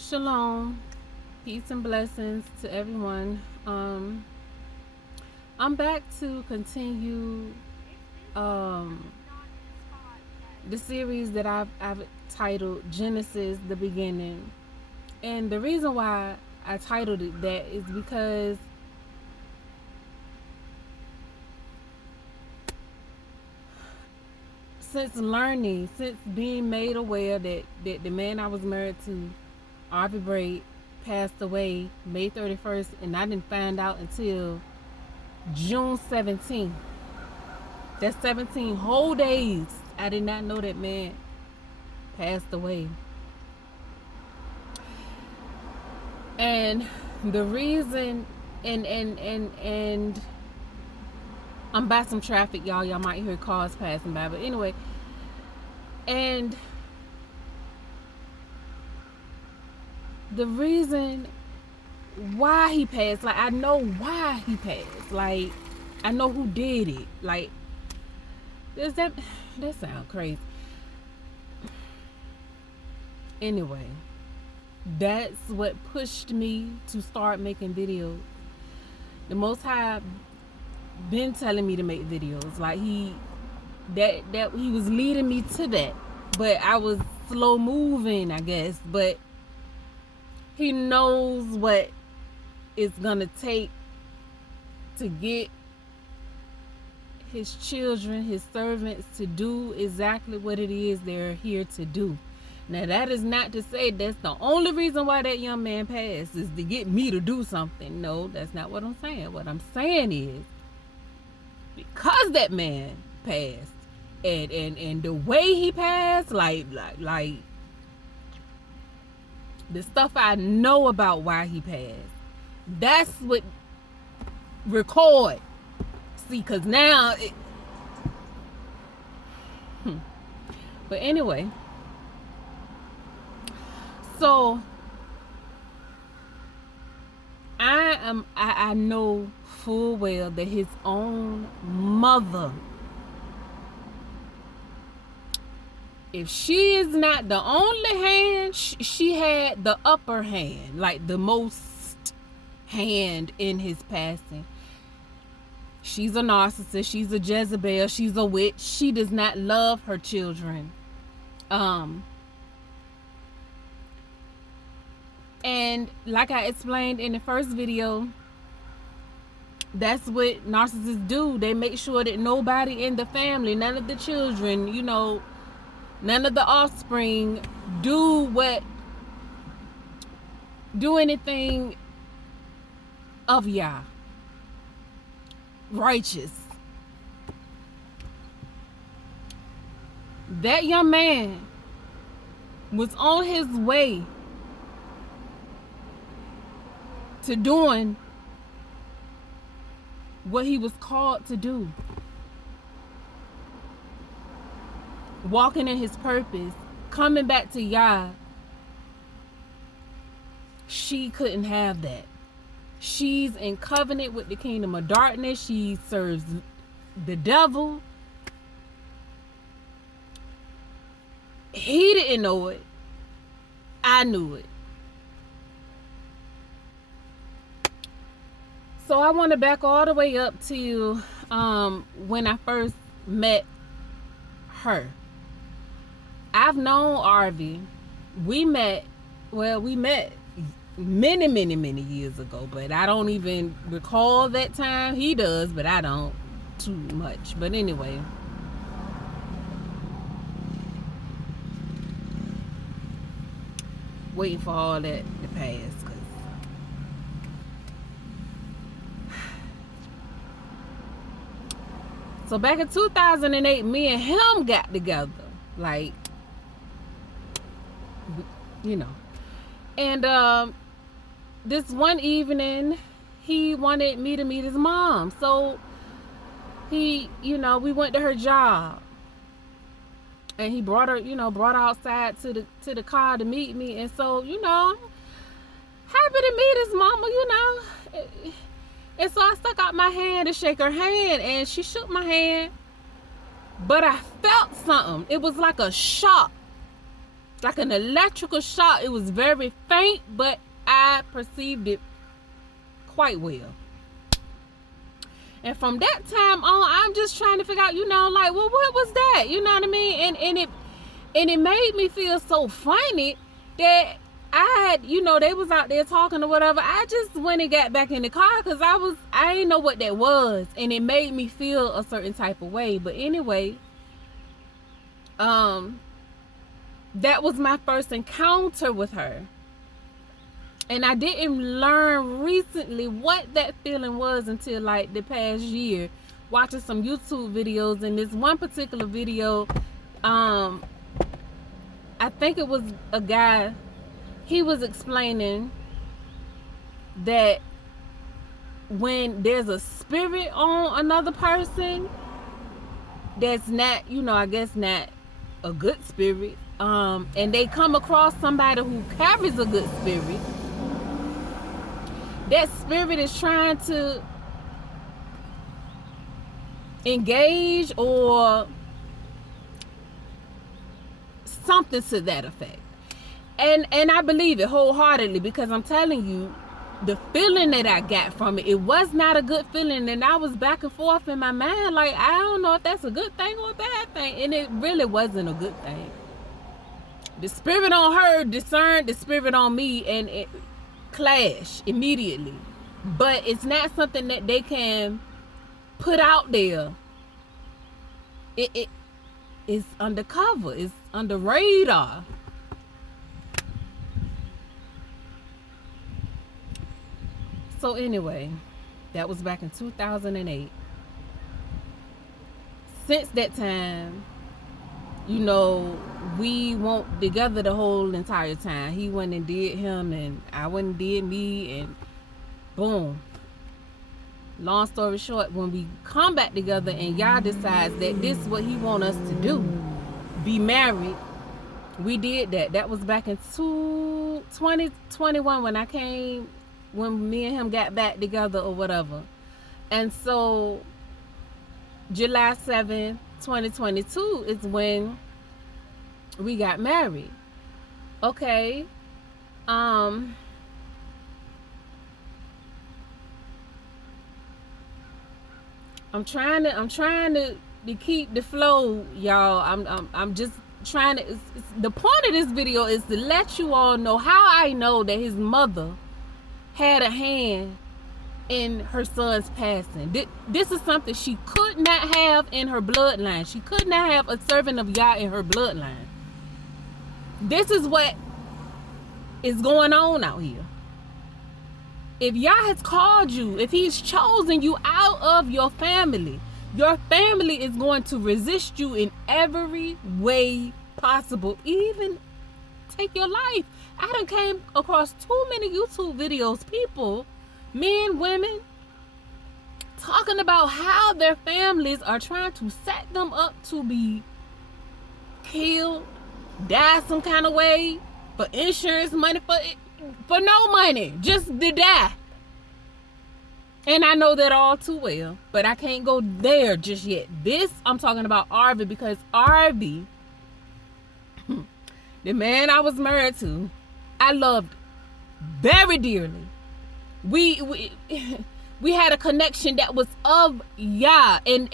Shalom, peace and blessings to everyone. I'm back to continue um, the series that I've titled Genesis, the Beginning. And the reason why I titled it that is because since being made aware that the man I was married to, Arby Braid, passed away May 31st, and I didn't find out until June 17th. That's 17 whole days. I did not know that man passed away. And the reason and I'm by some traffic, y'all. Y'all might hear cars passing by. But anyway, and the reason why he passed, like I know why he passed. Like I know who did it. Like that sound crazy. Anyway, that's what pushed me to start making videos. The Most High been telling me to make videos. Like he was leading me to that, but I was slow moving, I guess. But he knows what it's gonna take to get his children, his servants, to do exactly what it is they're here to do. Now, that is not to say that's the only reason why that young man passed is to get me to do something. No, that's not what I'm saying. What I'm saying is because that man passed and the way he passed, like the stuff I know about why he passed, that's what record. See, because now but anyway, so I know full well that his own mother, if she is not the only hand, she had the upper hand, like the most hand in his passing. She's a narcissist. She's a Jezebel. She's a witch. She does not love her children. And like I explained in the first video, that's what narcissists do. They make sure that nobody in the family, none of the children, none of the offspring do anything of Yah righteous. That young man was on his way to doing what he was called to do, walking in his purpose, coming back to Yah. She couldn't have that. She's in covenant with the kingdom of darkness. She serves the devil. He didn't know it. I knew it. So I want to back all the way up to when I first met her. I've known Arby. We met many years ago, but I don't even recall that time. He does, but I don't too much. But anyway, waiting for all that to pass. So back in 2008, me and him got together, like, and this one evening, he wanted me to meet his mom. So he, we went to her job, and he brought her outside to the car to meet me. And so, happy to meet his mama, And so I stuck out my hand to shake her hand, and she shook my hand, but I felt something. It was like a shock. like an electrical shock. It was very faint, but I perceived it quite well. And from that time on, I'm just trying to figure out, like, well, what was that? You know what I mean? And it made me feel so funny that I had, they was out there talking or whatever. I just went and got back in the car because I didn't know what that was. And it made me feel a certain type of way. But anyway, that was my first encounter with her. And I didn't learn recently what that feeling was until like the past year, watching some YouTube videos. And this one particular video, I think it was a guy, he was explaining that when there's a spirit on another person that's not, I guess not a good spirit, and they come across somebody who carries a good spirit, that spirit is trying to engage or something to that effect. And I believe it wholeheartedly, because I'm telling you, the feeling that I got from it was not a good feeling. And I was back and forth in my mind, like, I don't know if that's a good thing or a bad thing. And it really wasn't a good thing. The spirit on her discerned the spirit on me, and it clashed immediately. But it's not something that they can put out there. It is undercover. It's under radar. So anyway, that was back in 2008. Since that time, we weren't together the whole entire time. He went and did him, and I went and did me, and boom. Long story short, when we come back together and y'all decides that this is what he want us to do, be married, we did that. That was back in 2021 when me and him got back together or whatever. And so July 7, 2022 is when we got married. Okay. I'm trying to keep the flow, y'all. I'm just trying to, the point of this video is to let you all know how I know that his mother had a hand in her son's passing. This is something she could not have in her bloodline. She could not have a servant of Yah in her bloodline. This is what is going on out here. If Yah has called you, if he's chosen you out of your family is going to resist you in every way possible, even take your life. I done came across too many YouTube videos, people, men, women, talking about how their families are trying to set them up to be killed, die some kind of way, for insurance money, for no money, just to die. And I know that all too well, but I can't go there just yet. This, I'm talking about Arvy, because Arvy, the man I was married to, I loved very dearly. We had a connection that was of Yah, and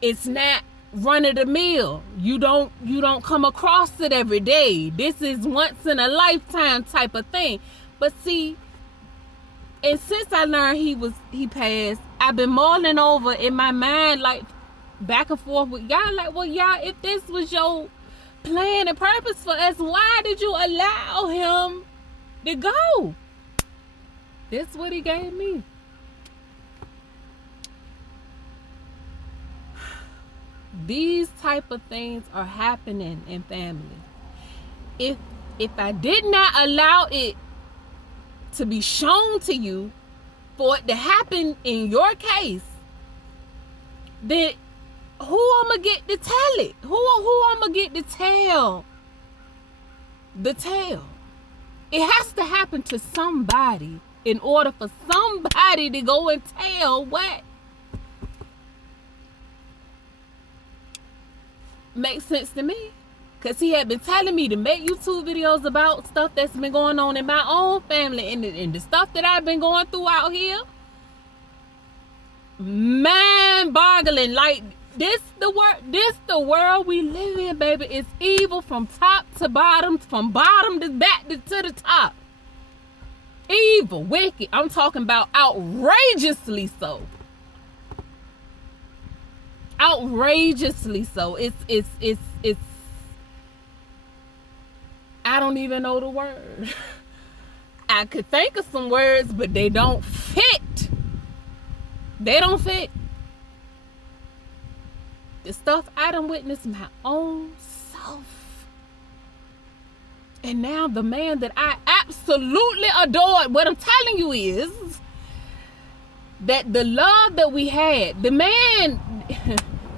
it's not run of the mill. You don't come across it every day. This is once in a lifetime type of thing. But see, and since I learned he passed, I've been mulling over in my mind, like back and forth with Yah, like, well, Yah, if this was your plan and purpose for us, why did you allow him to go? This is what he gave me. These type of things are happening in family. If I did not allow it to be shown to you for it to happen in your case, then who I'm gonna get to tell it? Who I'm gonna get to tell the tale? It has to happen to somebody in order for somebody to go and tell what. Makes sense to me. Because he had been telling me to make YouTube videos about stuff that's been going on in my own family and the stuff that I've been going through out here. Mind-boggling. Like, this the world we live in, baby. It's evil from top to bottom, from bottom to back to the top. Evil, wicked. I'm talking about outrageously so. Outrageously so. It's I don't even know the word. I could think of some words, but they don't fit. They don't fit. The stuff I done witnessed my own self. And now the man that I absolutely adored, what I'm telling you is that the love that we had,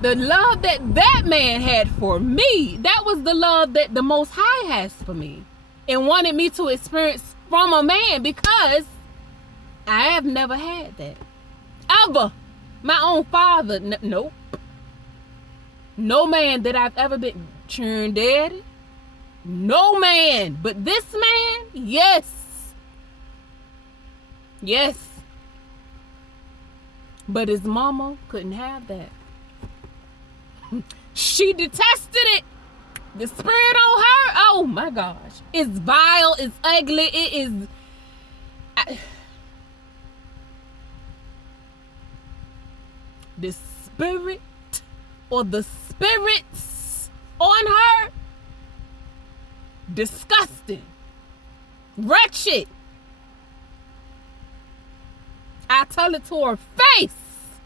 the love that man had for me, that was the love that the Most High has for me and wanted me to experience from a man, because I have never had that. Ever. My own father, nope. No man that I've ever been churned dead. No man. But this man, yes. Yes. But his mama couldn't have that. She detested it. The spirit on her, oh my gosh. It's vile, it's ugly, it is... the spirit or the spirits on her, disgusting, wretched. I tell it to her face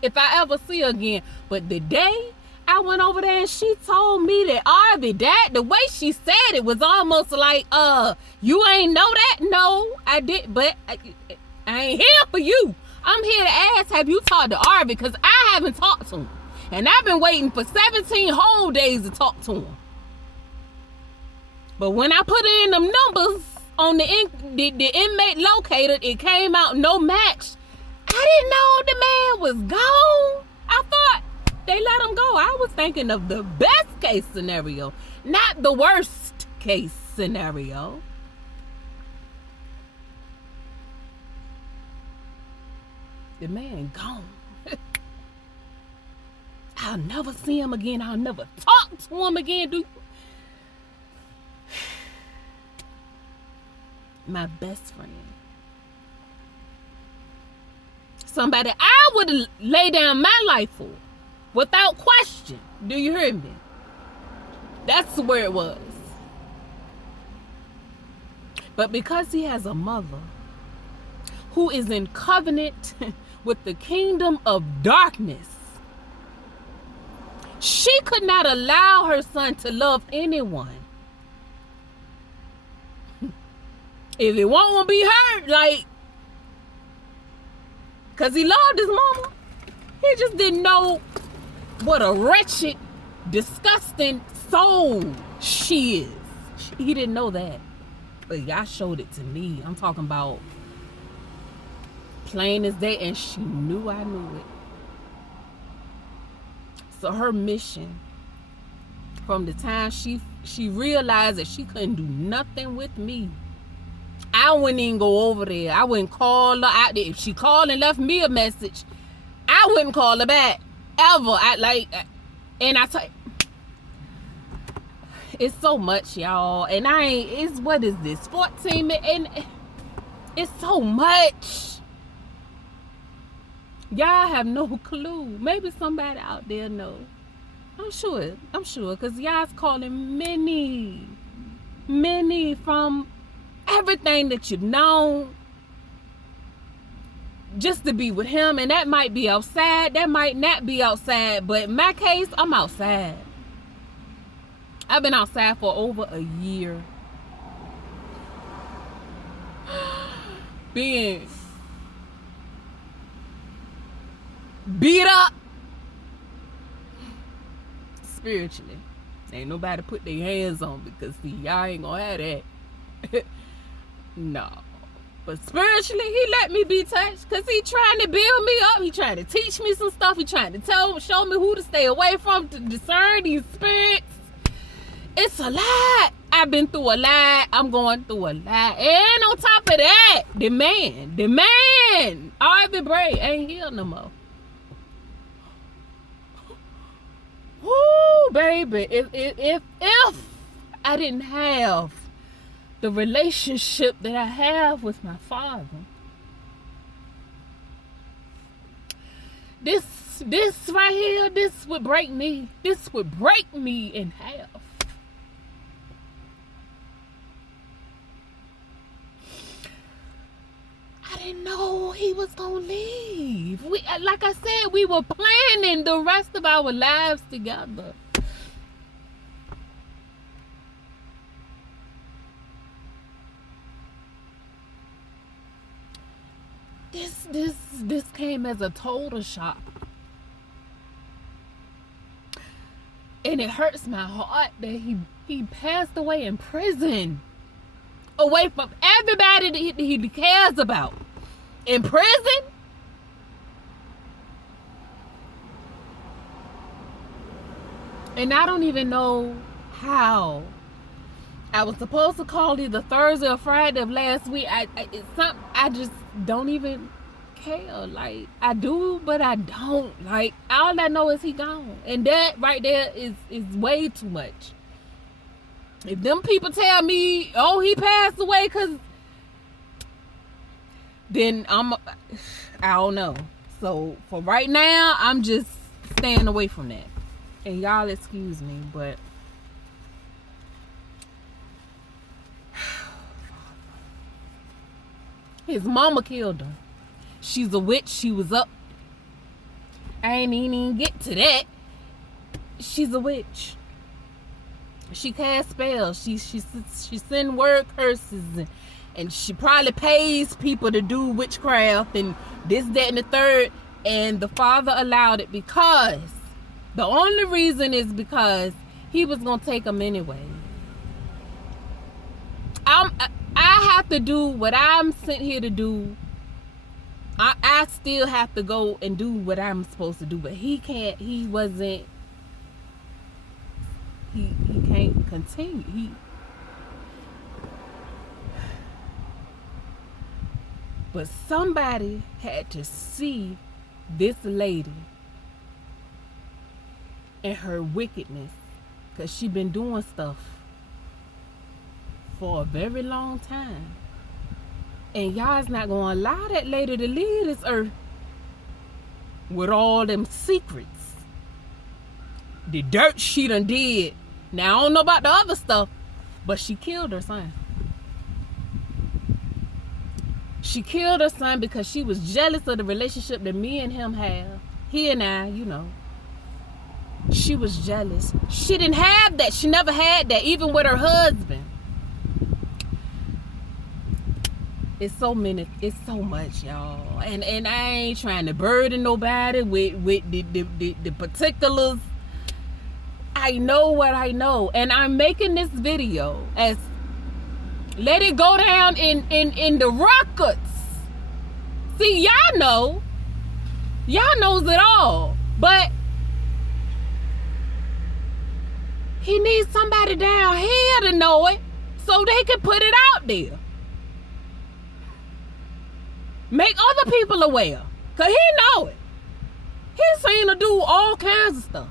if I ever see her again. But the day I went over there and she told me that Arby, that the way she said it was almost like, you ain't know that? No, I did, but I ain't here for you. I'm here to ask, have you talked to Arby? Because I haven't talked to him. And I've been waiting for 17 whole days to talk to him. But when I put in them numbers on the inmate locator, it came out no match. I didn't know the man was gone. I thought they let him go. I was thinking of the best case scenario, not the worst case scenario. The man gone. I'll never see him again. I'll never talk to him again. Do you? My best friend. Somebody I would lay down my life for without question. Do you hear me? That's where it was. But because he has a mother who is in covenant with the kingdom of darkness, she could not allow her son to love anyone. If it won't be hurt, like, because he loved his mama. He just didn't know what a wretched, disgusting soul she is. He didn't know that. But y'all showed it to me. I'm talking about plain as day, and she knew I knew it. So her mission, from the time she realized that she couldn't do nothing with me, I wouldn't even go over there. I wouldn't call her out there. If she called and left me a message, I wouldn't call her back ever. It's so much, y'all, and it's what is this, 14 minutes, and it's so much. Y'all have no clue. Maybe somebody out there know. I'm sure, because y'all's calling many from everything that you've known just to be with him. And that might be outside, that might not be outside, but in my case, I'm outside. I've been outside for over a year. Being beat up spiritually. Ain't nobody put their hands on, because see, y'all ain't gonna have that. No. But spiritually, he let me be touched, because he trying to build me up. He trying to teach me some stuff. He trying to show me who to stay away from, to discern these spirits. It's a lot. I've been through a lot. I'm going through a lot. And on top of that, the man, Ivy Bray ain't here no more. Woo, baby. If I didn't have the relationship that I have with my father, this right here, this would break me. This would break me in half. I didn't know he was gonna leave. Like I said, we were planning the rest of our lives together. This came as a total shock. And it hurts my heart that he passed away in prison. Away from everybody that he cares about. In prison? And I don't even know how. I was supposed to call either Thursday or Friday of last week. I just don't even care. Like, I do, but I don't. Like, all I know is he gone. And that right there is way too much. If them people tell me, oh, he passed away, then I don't know. So for right now, I'm just staying away from that. And y'all excuse me, but his mama killed her. She's a witch. She was up. I ain't even get to that. She's a witch. She casts spells. She send word curses, and she probably pays people to do witchcraft and this, that, and the third. And the father allowed it because the only reason is because he was gonna take them anyway. I have to do what I'm sent here to do. I still have to go and do what I'm supposed to do, but he can't. He wasn't. He can't continue. But somebody had to see this lady and her wickedness, because she been doing stuff for a very long time. And y'all's not gonna allow that lady to leave this earth with all them secrets. The dirt she done did. Now, I don't know about the other stuff, but she killed her son. She killed her son because she was jealous of the relationship that me and him have. He and I, you know. She was jealous. She didn't have that. She never had that, even with her husband. It's so much, y'all. And I ain't trying to burden nobody with the particulars. I know what I know, and I'm making this video as let it go down in the records. See, y'all knows it all, but he needs somebody down here to know it so they can put it out there. Make other people aware, cause he know it. He's seen her do all kinds of stuff.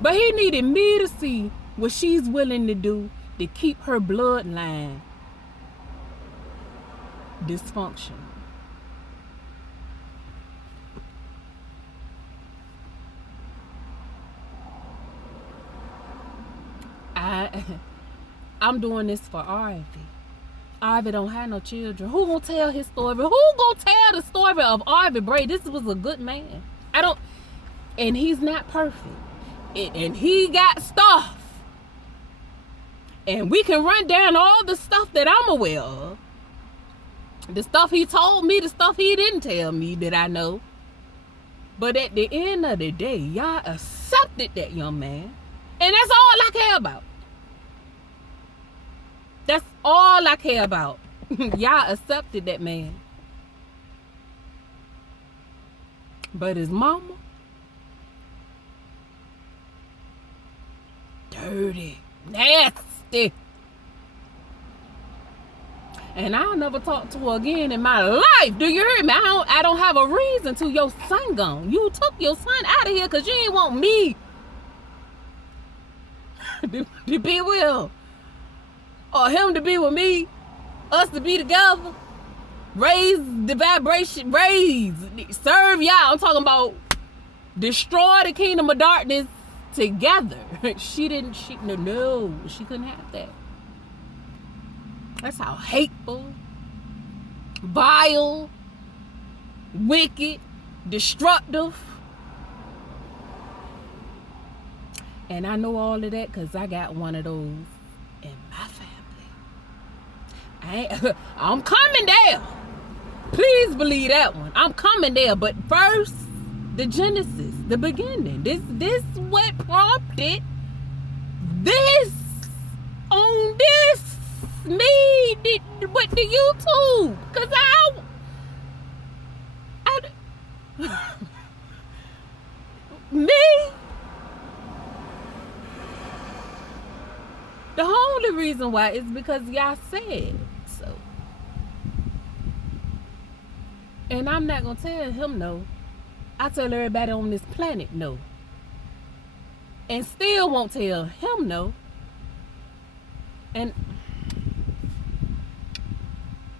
But he needed me to see what she's willing to do to keep her bloodline dysfunctional. I'm doing this for Ivy. Ivy don't have no children. Who gonna tell his story? Who gonna tell the story of Ivy Bray? This was a good man. And he's not perfect. And he got stuff. And we can run down all the stuff that I'm aware of. The stuff he told me, the stuff he didn't tell me that I know. But at the end of the day, y'all accepted that young man. And that's all I care about. That's all I care about. Y'all accepted that man. But his mama, dirty, nasty. And I'll never talk to her again in my life. Do you hear me? I don't have a reason to. Your son gone. You took your son out of here because you ain't want me to be with him. Or him to be with me. Us to be together. Raise the vibration. Raise. Serve y'all. I'm talking about destroy the kingdom of darkness together. No, she couldn't have that. That's how hateful, vile, wicked, destructive. And I know all of that because I got one of those in my family. I'm coming there. Please believe that one. I'm coming there. But first, the genesis, the beginning. This what prompted this on this. Me, what the YouTube? Cause me. The only reason why is because y'all said so. And I'm not gonna tell him no. I tell everybody on this planet no. And still won't tell him no. And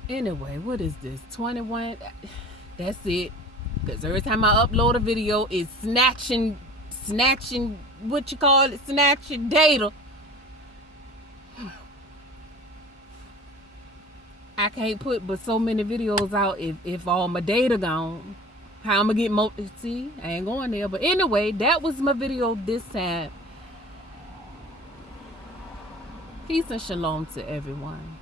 anyway, what is this? 21? That's it. Because every time I upload a video, it's snatching, what you call it? Snatching data. I can't put but so many videos out if all my data gone. How I'm going to get more? See, I ain't going there. But anyway, that was my video this time. Peace and shalom to everyone.